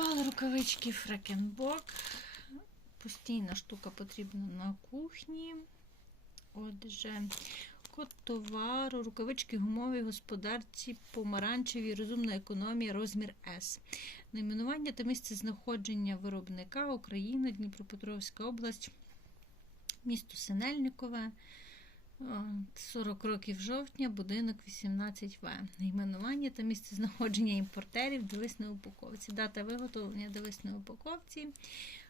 Придбали рукавички Фрекенбок. Постійна штука потрібна на кухні. Отже, код товару, рукавички гумові господарці, помаранчеві, розумна економія, розмір С. Найменування та місце знаходження виробника Україна, Дніпропетровська область, місто Синельникове. О, 40 років жовтня, будинок 18В. Найменування та місце знаходження імпортерів, дивись на упаковці. Дата виготовлення, дивись на упаковці.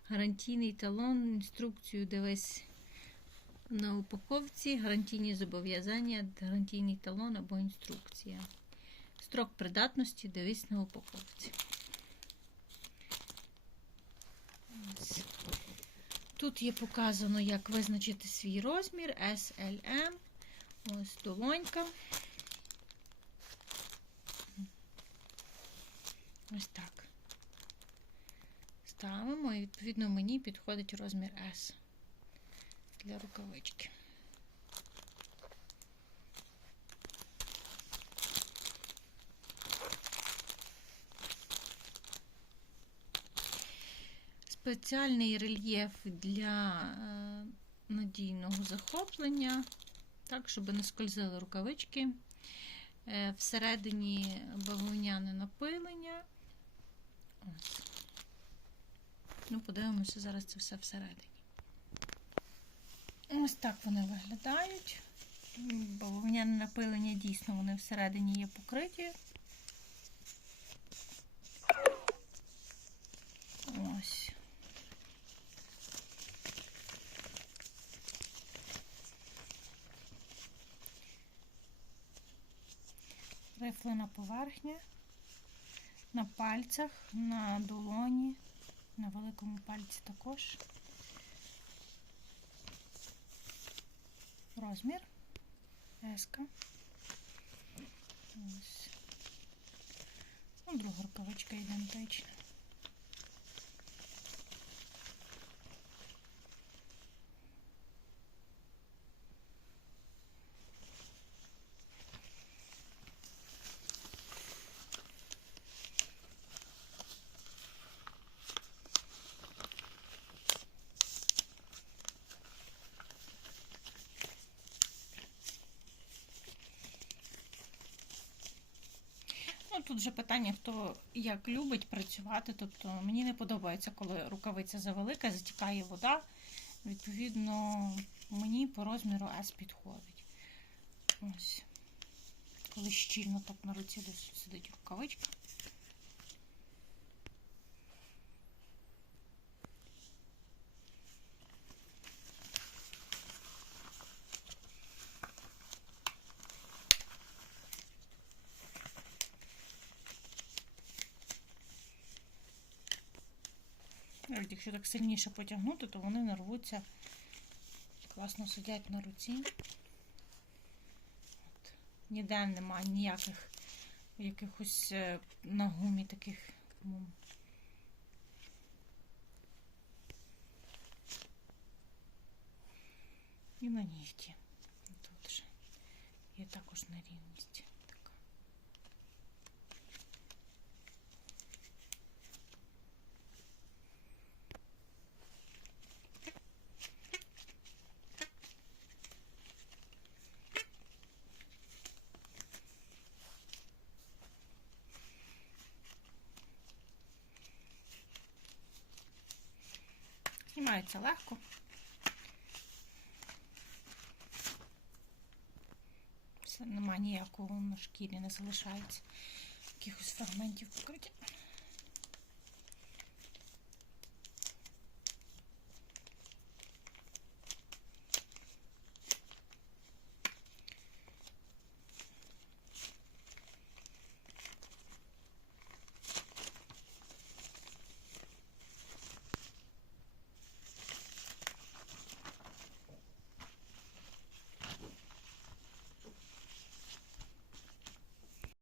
Гарантійний талон, інструкцію дивись на упаковці, гарантійні зобов'язання, гарантійний талон або інструкція. Строк придатності, дивись на упаковці. Ось. Тут є показано, як визначити свій розмір SLM. Ось долонька. Ось так. Ставимо і відповідно мені підходить розмір S для рукавички. Спеціальний рельєф для е, надійного захоплення, так, щоб не скользили рукавички. Е, всередині бавовняне напилення. Ось. Ну, подивимося зараз це все всередині. Ось так вони виглядають. Бавовняне напилення дійсно вони всередині є покриті. Ось. Рифлена поверхня на пальцях, на долоні, на великому пальці також. Розмір. Еска. Ну, друга рукавичка ідентична. Ну, тут вже питання, хто як любить працювати. Тобто мені не подобається, коли рукавиця завелика, затікає вода. Відповідно, мені по розміру S підходить. Ось. Коли щільно так на руці досить сидить рукавичка. Навіть якщо так сильніше потягнути, то вони не рвуться. Класно сидять на руці. От. Ніде немає ніяких якихось е, на гумі таких. І на нігті. Тут же є також нерівність. Знімається легко. Все, нема ніякого на шкірі, не залишається якихось фрагментів покриття.